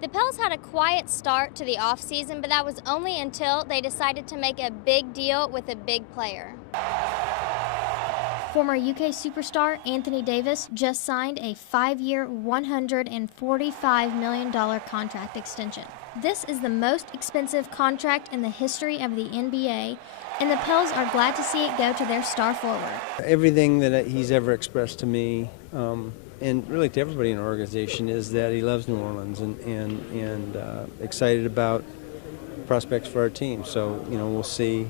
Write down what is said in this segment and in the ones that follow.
The Pels had a quiet start to the offseason, but that was only until they decided to make a big deal with a big player. Former UK superstar Anthony Davis just signed a 5-year, $145 million contract extension. This is the most expensive contract in the history of the NBA, and the Pels are glad to see it go to their star forward. Everything that he's ever expressed to me, and really to everybody in our organization, is that he loves New Orleans and excited about prospects for our team. So, we'll see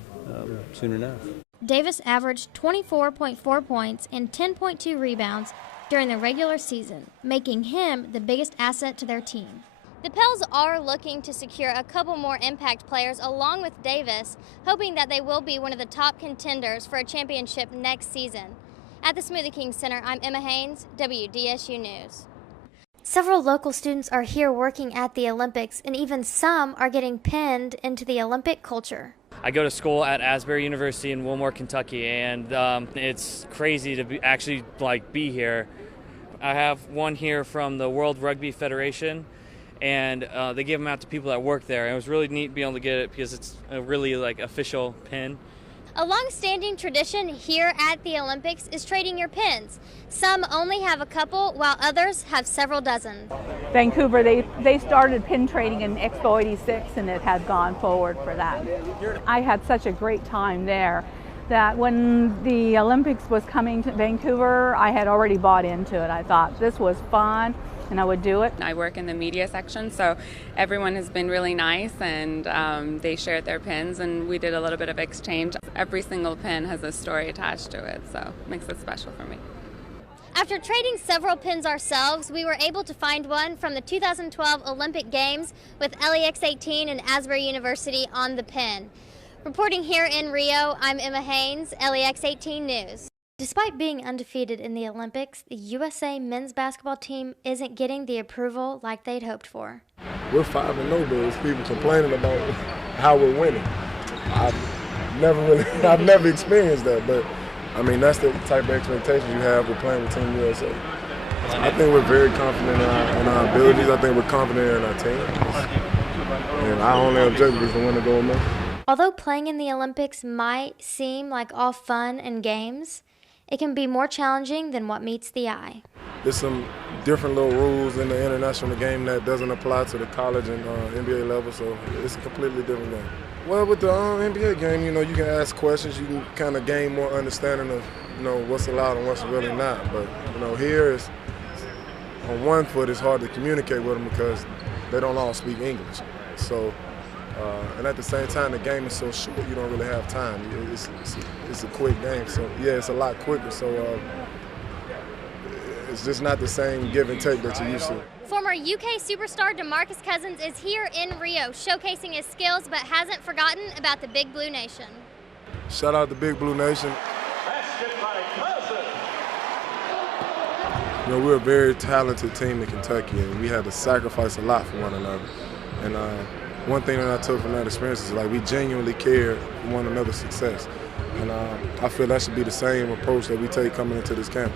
soon enough. Davis averaged 24.4 points and 10.2 rebounds during the regular season, making him the biggest asset to their team. The Pels are looking to secure a couple more impact players along with Davis, hoping that they will be one of the top contenders for a championship next season. At the Smoothie King Center, I'm Ema Haines, WDSU News. Several local students are here working at the Olympics, and even some are getting pinned into the Olympic culture. I go to school at Asbury University in Wilmore, Kentucky, and it's crazy to be here. I have one here from the World Rugby Federation, and they give them out to people that work there. And it was really neat being able to get it because it's a really official pin. A long-standing tradition here at the Olympics is trading your pins. Some only have a couple, while others have several dozen. Vancouver, they started pin trading in Expo 86, and it had gone forward for that. I had such a great time there that when the Olympics was coming to Vancouver, I had already bought into it. I thought this was fun, and I would do it. I work in the media section, so everyone has been really nice, and they shared their pins, and we did a little bit of exchange. Every single pin has a story attached to it, so it makes it special for me. After trading several pins ourselves, we were able to find one from the 2012 Olympic Games with LEX 18 and Asbury University on the pin. Reporting here in Rio, I'm Ema Haines, LEX 18 News. Despite being undefeated in the Olympics, the USA men's basketball team isn't getting the approval like they'd hoped for. We're 5-0, but there's people complaining about how we're winning. I've never experienced that, but I mean, that's the type of expectations you have with playing with Team USA. I think we're very confident in our abilities. I think we're confident in our team. And our only objective is to win the gold medal. Although playing in the Olympics might seem like all fun and games, it can be more challenging than what meets the eye. There's some different little rules in the international game that doesn't apply to the college and NBA level, so it's a completely different game. Well, with the NBA game, you can ask questions. You can kind of gain more understanding of, what's allowed and what's really not. But, here is, on one foot, it's hard to communicate with them because they don't all speak English. So, and at the same time, the game is so short, you don't really have time. It's a quick game, so yeah, it's a lot quicker. So it's just not the same give and take that you used to. Former UK superstar DeMarcus Cousins is here in Rio, showcasing his skills, but hasn't forgotten about the Big Blue Nation. Shout out to Big Blue Nation. We're a very talented team in Kentucky, and we had to sacrifice a lot for one another. And one thing that I took from that experience is we genuinely care for one another's success. And I feel that should be the same approach that we take coming into this camp.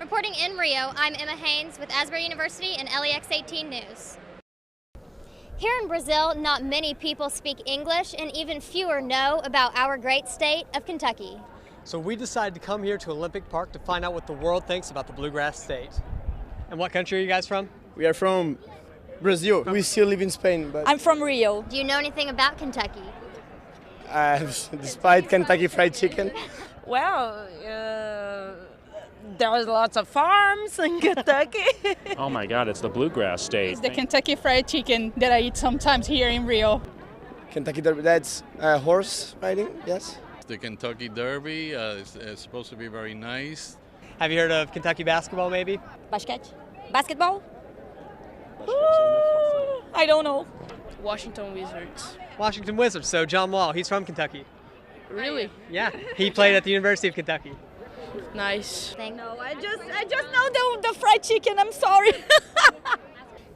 Reporting in Rio, I'm Ema Haines with Asbury University and LEX 18 News. Here in Brazil, not many people speak English, and even fewer know about our great state of Kentucky. So we decided to come here to Olympic Park to find out what the world thinks about the Bluegrass State. And what country are you guys from? We are from Brazil. We still live in Spain. But I'm from Rio. Do you know anything about Kentucky? Despite Kentucky Fried Chicken. Well, there's lots of farms in Kentucky. Oh my God, it's the Bluegrass State. It's the Kentucky Fried Chicken that I eat sometimes here in Rio. Kentucky Derby, that's horse riding, yes. The Kentucky Derby is supposed to be very nice. Have you heard of Kentucky basketball, maybe? Basketball? I don't know. Washington Wizards. Washington Wizards, so John Wall, he's from Kentucky. Really? Yeah, he played at the University of Kentucky. Nice. No, I just know the fried chicken, I'm sorry.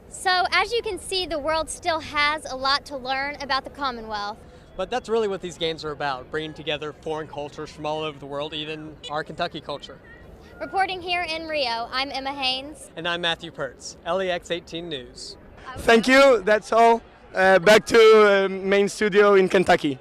So, as you can see, the world still has a lot to learn about the Commonwealth. But that's really what these games are about, bringing together foreign cultures from all over the world, even our Kentucky culture. Reporting here in Rio, I'm Ema Haines. And I'm Matthew Pertz, LEX 18 News. Thank you. That's all. Back to main studio in Kentucky.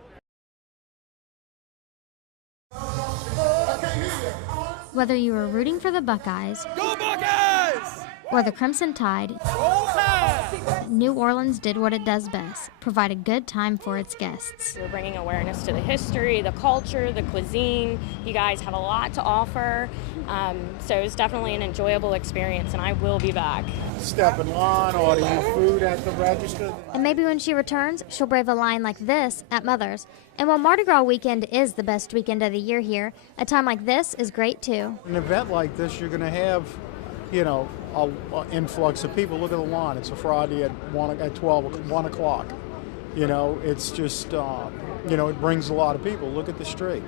Whether you were rooting for the Buckeyes, Go Buckeyes! or the Crimson Tide, Roll Tide! New Orleans did what it does best, provide a good time for its guests. We're bringing awareness to the history, the culture, the cuisine. You guys have a lot to offer, so it's definitely an enjoyable experience, and I will be back. Step in line, ordering food at the register. And maybe when she returns, she'll brave a line like this at Mother's. And while Mardi Gras weekend is the best weekend of the year here, a time like this is great too. An event like this, you're going to have, you know, an influx of people. Look at the line. It's a Friday at 1 o'clock. You know, it's just, you know, it brings a lot of people. Look at the street.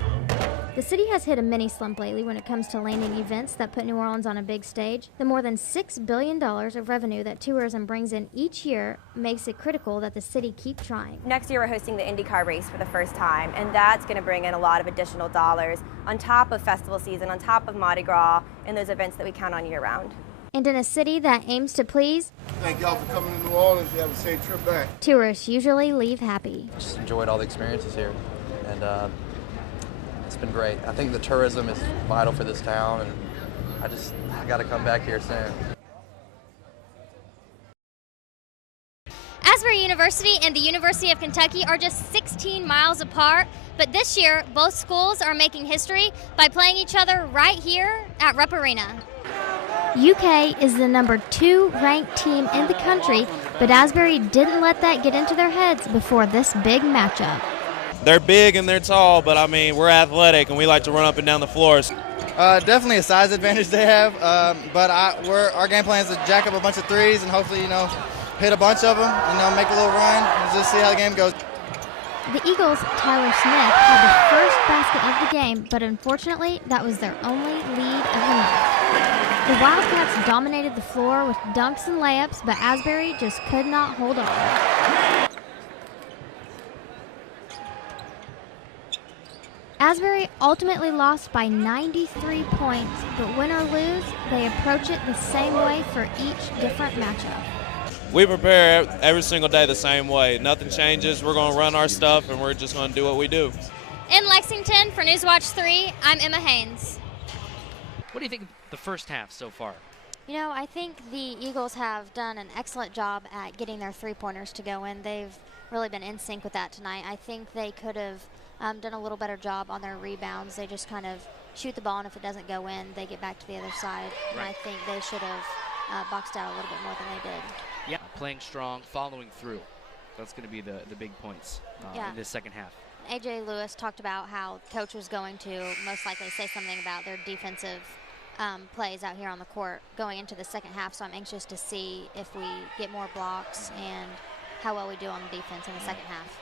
The city has hit a mini slump lately when it comes to landing events that put New Orleans on a big stage. The more than $6 billion of revenue that tourism brings in each year makes it critical that the city keep trying. Next year we're hosting the IndyCar race for the first time, and that's going to bring in a lot of additional dollars on top of festival season, on top of Mardi Gras, and those events that we count on year-round. And in a city that aims to please, thank y'all for coming to New Orleans. You have a safe trip back. Tourists usually leave happy. Just enjoyed all the experiences here, and it's been great. I think the tourism is vital for this town, and I got to come back here soon. Asbury University and the University of Kentucky are just 16 miles apart, but this year both schools are making history by playing each other right here at Rupp Arena. UK is the number 2 ranked team in the country, but Asbury didn't let that get into their heads before this big matchup. They're big and they're tall, but I mean, we're athletic and we like to run up and down the floors. Definitely a size advantage they have, but our game plan is to jack up a bunch of threes and hopefully, you know, hit a bunch of them and make a little run and just see how the game goes. The Eagles' Tyler Smith had the first basket of the game, but unfortunately, that was their only lead of the night. The Wildcats dominated the floor with dunks and layups, but Asbury just could not hold on. Asbury ultimately lost by 93 points, but win or lose, they approach it the same way for each different matchup. We prepare every single day the same way. Nothing changes. We're going to run our stuff, and we're just going to do what we do. In Lexington, for Newswatch 3, I'm Ema Haines. What do you think of the first half so far? You know, I think the Eagles have done an excellent job at getting their three-pointers to go in. They've really been in sync with that tonight. I think they could have done a little better job on their rebounds. They just kind of shoot the ball, and if it doesn't go in, they get back to the other side. Right. And I think they should have boxed out a little bit more than they did. Yeah, playing strong, following through. That's going to be the big points in this second half. A.J. Lewis talked about how coach was going to most likely say something about their defensive plays out here on the court going into the second half, so I'm anxious to see if we get more blocks and how well we do on defense in the second half.